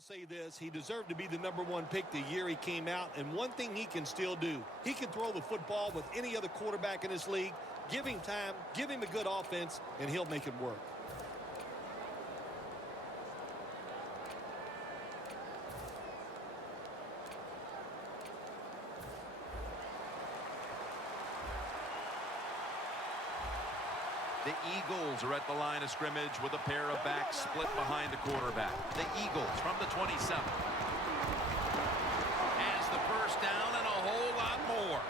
I'll say this. He deserved to be the #1 pick the year he came out. And one thing he can still do, he can throw the football with any other quarterback in this league. Give him time, give him a good offense, and he'll make it work. The Eagles are at the line of scrimmage with a pair of backs split behind the quarterback. The Eagles from the 27. Has the first down and a whole lot more.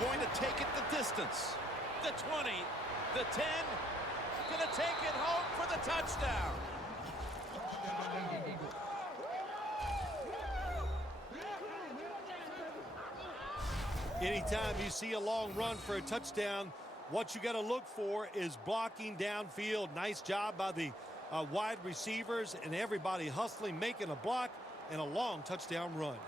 Going to take it the distance. The 20, the 10. Going to take it home for the touchdown. Anytime you see a long run for a touchdown, what you got to look for is blocking downfield. Nice job by the wide receivers and everybody hustling, making a block, and a long touchdown run.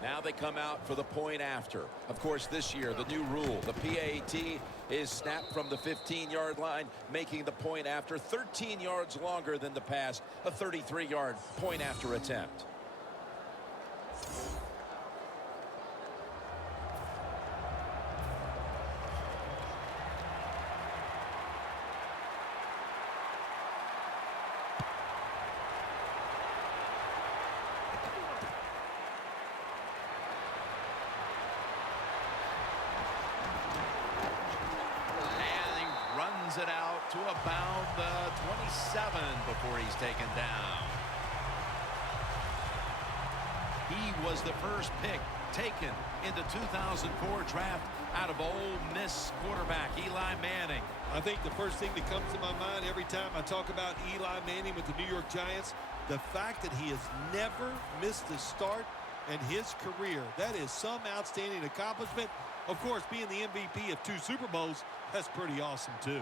Now they come out for the point after. Of course, this year, the new rule, the PAT, is snapped from the 15-yard line, making the point after 13 yards longer than the pass, a 33-yard point after attempt. It out to about the 27 before he's taken down. He was the first pick taken in the 2004 draft out of Ole Miss quarterback Eli Manning. I think the first thing that comes to my mind every time I talk about Eli Manning with the New York Giants, the fact that he has never missed a start in his career. That is some outstanding accomplishment. Of course, being the MVP of 2 Super Bowls, that's pretty awesome too.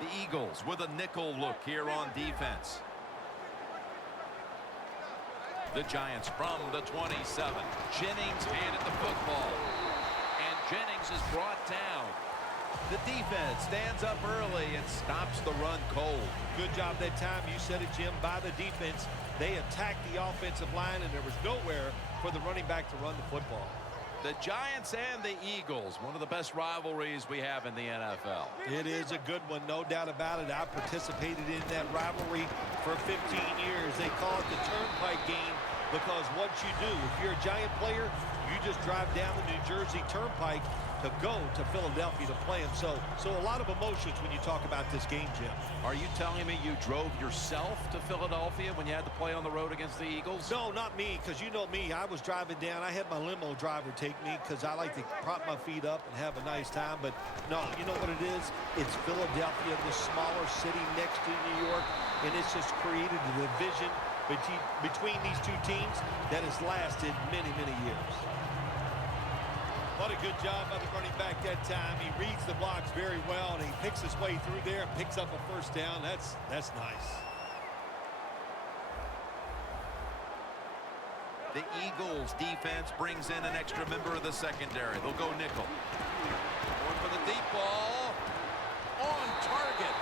The Eagles with a nickel look here on defense. The Giants from the 27. Jennings handed the football. And Jennings is brought down. The defense stands up early and stops the run cold. Good job that time. You said it, Jim, by the defense. They attacked the offensive line, and there was nowhere for the running back to run the football. The Giants and the Eagles, one of the best rivalries we have in the NFL. It is a good one, no doubt about it. I participated in that rivalry for 15 years. They call it the Turnpike game because what you do, if you're a Giant player, you just drive down the New Jersey Turnpike to go to Philadelphia to play them. So a lot of emotions when you talk about this game, Jim. Are you telling me you drove yourself to Philadelphia when you had to play on the road against the Eagles? No, not me, because you know me. I was driving down. I had my limo driver take me because I like to prop my feet up and have a nice time. But no, you know what it is? It's Philadelphia, the smaller city next to New York, and it's just created a division between these two teams that has lasted many, many years. What a good job by the running back that time. He reads the blocks very well, and he picks his way through there and picks up a first down. That's nice. The Eagles defense brings in an extra member of the secondary. They'll go nickel. Going for the deep ball. On target.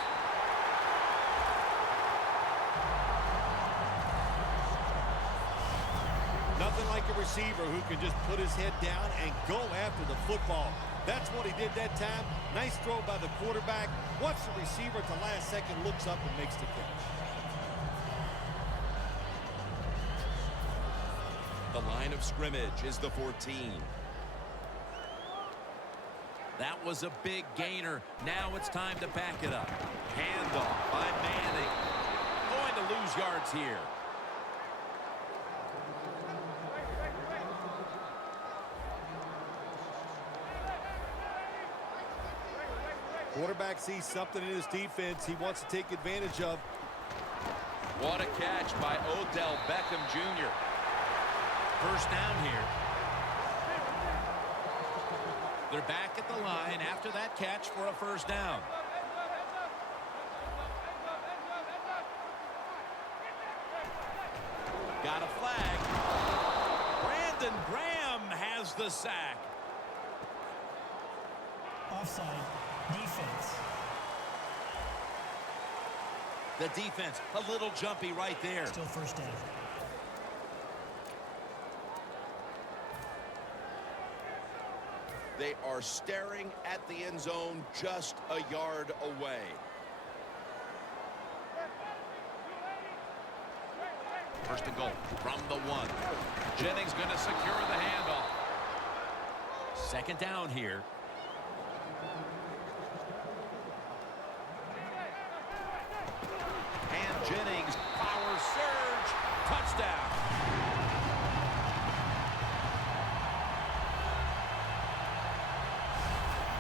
Nothing like a receiver who can just put his head down and go after the football. That's what he did that time. Nice throw by the quarterback. Watch the receiver at the last second, looks up and makes the catch. The line of scrimmage is the 14. That was a big gainer. Now it's time to back it up. Handoff by Manning. Going to lose yards here. Quarterback sees something in his defense he wants to take advantage of. What a catch by Odell Beckham Jr. First down here. They're back at the line after that catch for a first down. Got a flag. Brandon Graham has the sack. Offside. Defense. The defense, a little jumpy right there. Still first down. They are staring at the end zone just a yard away. First and goal from the 1. Jennings going to secure the handoff. Second down here. And Jennings, power surge, touchdown.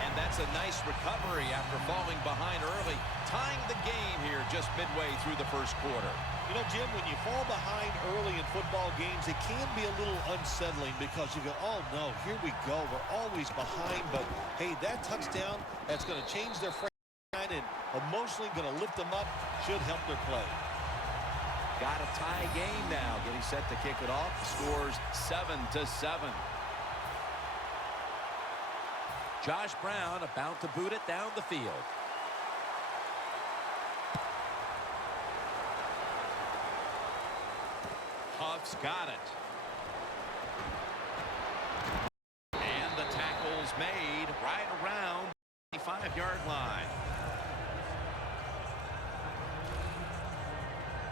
And that's a nice recovery after falling behind early, tying the game here just midway through the first quarter. You know, Jim, when you fall behind early in football games, it can be a little unsettling because you go, oh, no, here we go. We're always behind. But, hey, that touchdown, that's going to change their frame and emotionally going to lift them up, should help their play. Got a tie game now. Getting set to kick it off. Scores 7-7. Josh Brown about to boot it down the field. Huff's got it. And the tackle's made right around the 5-yard line.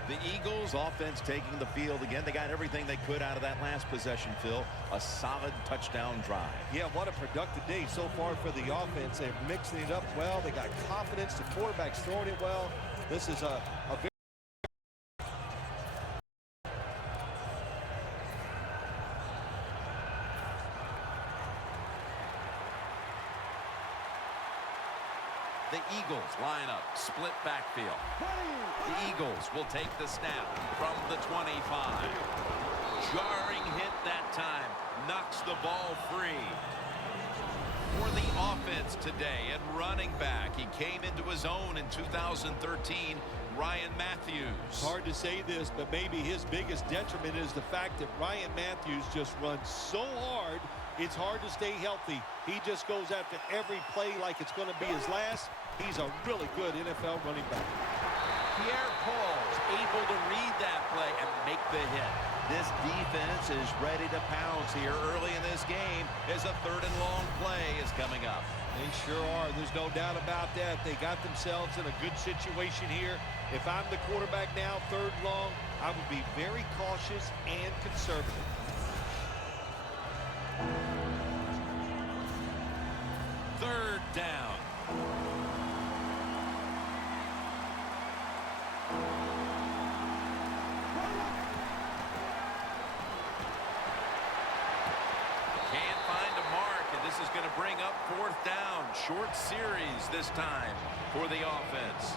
The Eagles offense taking the field again. They got everything they could out of that last possession, Phil. A solid touchdown drive. Yeah, what a productive day so far for the offense. They're mixing it up well. They got confidence. The quarterback's throwing it well. This is a very The Eagles line up, split backfield. The Eagles will take the snap from the 25. Jarring hit that time, knocks the ball free. For the offense today at running back, he came into his own in 2013, Ryan Matthews. hard to say this, but maybe his biggest detriment is the fact that Ryan Matthews just runs so hard, it's hard to stay healthy. He just goes after every play like it's going to be his last. He's a really good NFL running back. Pierre Paul's able to read that play and make the hit. This defense is ready to pounce here early in this game as a 3rd and long play is coming up. They sure are. There's no doubt about that. They got themselves in a good situation here. If I'm the quarterback now, 3rd long, I would be very cautious and conservative. Third down. Can't find a mark, and this is going to bring up 4th down. Short series this time for the offense.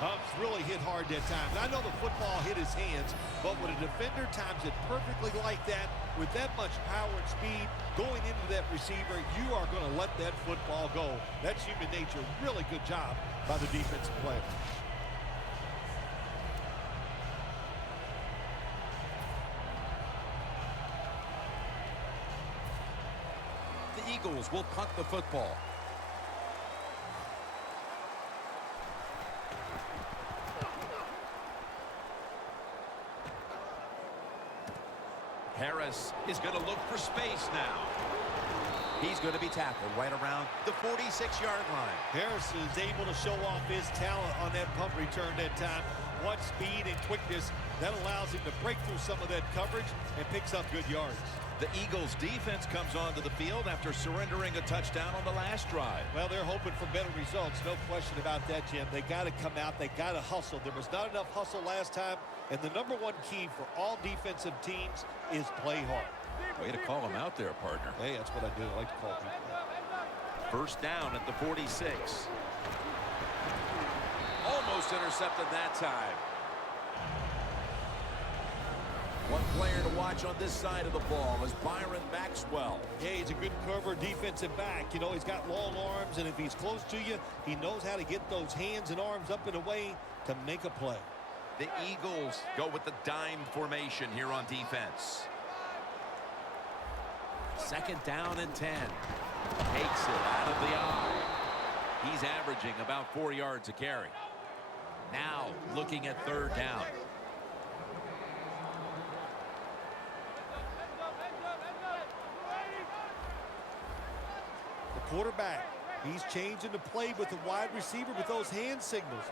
Huffs really hit hard that time. And I know the football hit his hands, but when a defender times it perfectly like that, with that much power and speed going into that receiver, you are going to let that football go. That's human nature. Really good job by the defensive player. The Eagles will punt the football. Harris is going to look for space now. He's going to be tackled right around the 46-yard line. Harris is able to show off his talent on that punt return that time. What speed and quickness that allows him to break through some of that coverage and picks up good yards. The Eagles defense comes onto the field after surrendering a touchdown on the last drive. Well, they're hoping for better results. No question about that, Jim. They got to come out. They got to hustle. There was not enough hustle last time. And the #1 key for all defensive teams is play hard. Way to call him out there, partner. Hey, that's what I do. I like to call people. First down at the 46. Almost intercepted that time. One player to watch on this side of the ball is Byron Maxwell. Yeah, he's a good cover defensive back. You know, he's got long arms, and if he's close to you, he knows how to get those hands and arms up and away to make a play. The Eagles go with the dime formation here on defense. Second down and 10. Takes it out of the eye. He's averaging about 4 yards a carry. Now looking at third down. The quarterback, he's changing the play with the wide receiver with those hand signals.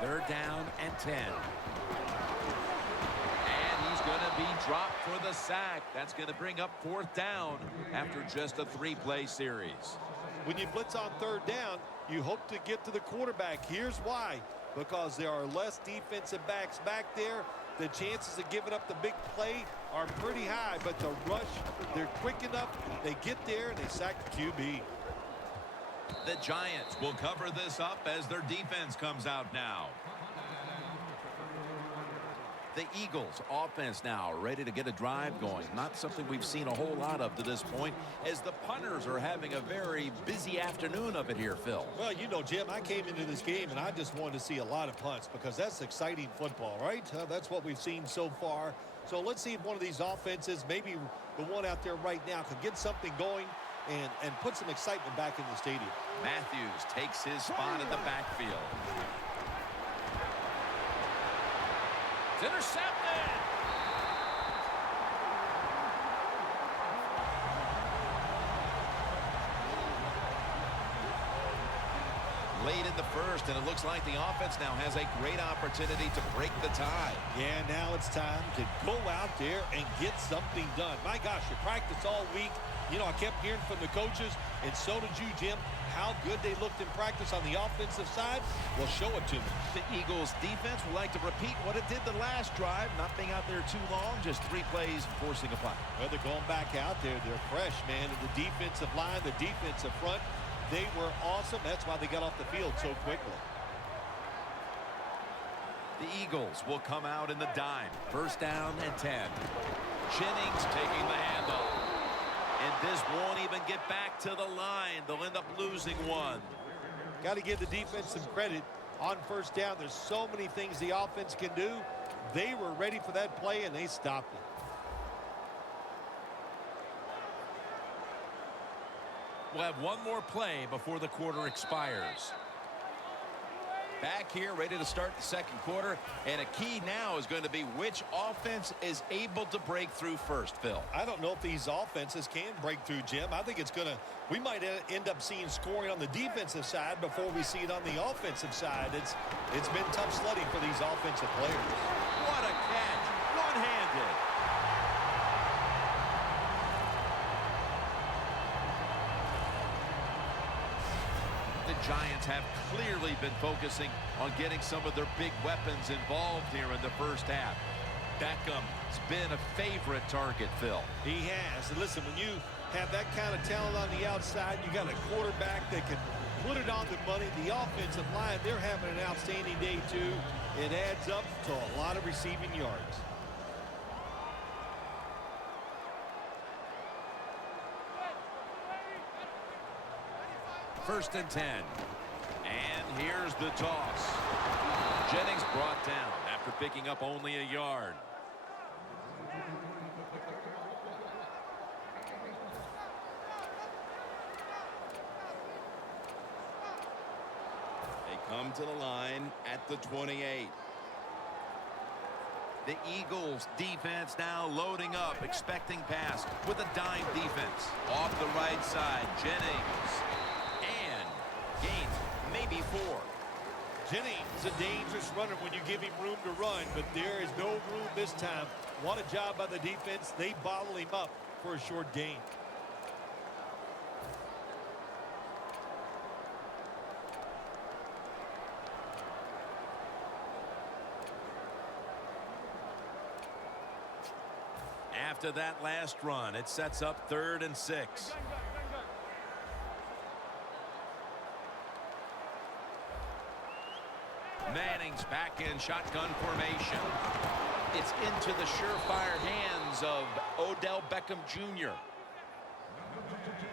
Third down and 10. And he's going to be dropped for the sack. That's going to bring up fourth down after just a 3-play series. When you blitz on third down, you hope to get to the quarterback. Here's why. Because there are less defensive backs back there. The chances of giving up the big play are pretty high. But the rush, they're quick enough. They get there and they sack the QB. The Giants will cover this up as their defense comes out now. The Eagles offense now ready to get a drive going. Not something we've seen a whole lot of to this point, as the punters are having a very busy afternoon of it here, Phil. Well, you know, Jim, I came into this game and I just wanted to see a lot of punts because that's exciting football, right? That's what we've seen so far. So let's see if one of these offenses, maybe the one out there right now, can get something going and put some excitement back in the stadium. Matthews takes his spot in the backfield. It's intercepted. Late in the first, and it looks like the offense now has a great opportunity to break the tie. Yeah, now it's time to go out there and get something done. My gosh, you practiced all week. You know, I kept hearing from the coaches, and so did you, Jim, how good they looked in practice on the offensive side. Well, show it to me. The Eagles defense would like to repeat what it did the last drive, not being out there too long, just 3 plays, forcing a punt. Well, they're going back out there. They're fresh, man. And the defensive line, the defensive front, they were awesome. That's why they got off the field so quickly. The Eagles will come out in the dime. First down and 10. Jennings taking the handoff. And this won't even get back to the line. They'll end up losing one. Got to give the defense some credit on first down. There's so many things the offense can do. They were ready for that play, and they stopped it. We'll have one more play before the quarter expires. Back here, ready to start the second quarter. And a key now is going to be which offense is able to break through first, Phil. I don't know if these offenses can break through, Jim. I think it's going to, we might end up seeing scoring on the defensive side before we see it on the offensive side. It's been tough sledding for these offensive players. What a catch. One-handed. The Giants have clearly been focusing on getting some of their big weapons involved here in the first half. Beckham's been a favorite target, Phil. He has. And listen, when you have that kind of talent on the outside, you got a quarterback that can put it on the money. The offensive line, they're having an outstanding day too. It adds up to a lot of receiving yards. First and 10. And here's the toss. Jennings brought down after picking up only a yard. They come to the line at the 28. The Eagles defense now loading up, expecting pass with a dime defense. Off the right side, Jennings. Gains maybe 4. Jennings, a dangerous runner when you give him room to run, but there is no room this time. What a job by the defense. They bottle him up for a short gain. After that last run, it sets up 3rd and 6. Manning's back in shotgun formation. It's into the surefire hands of Odell Beckham Jr.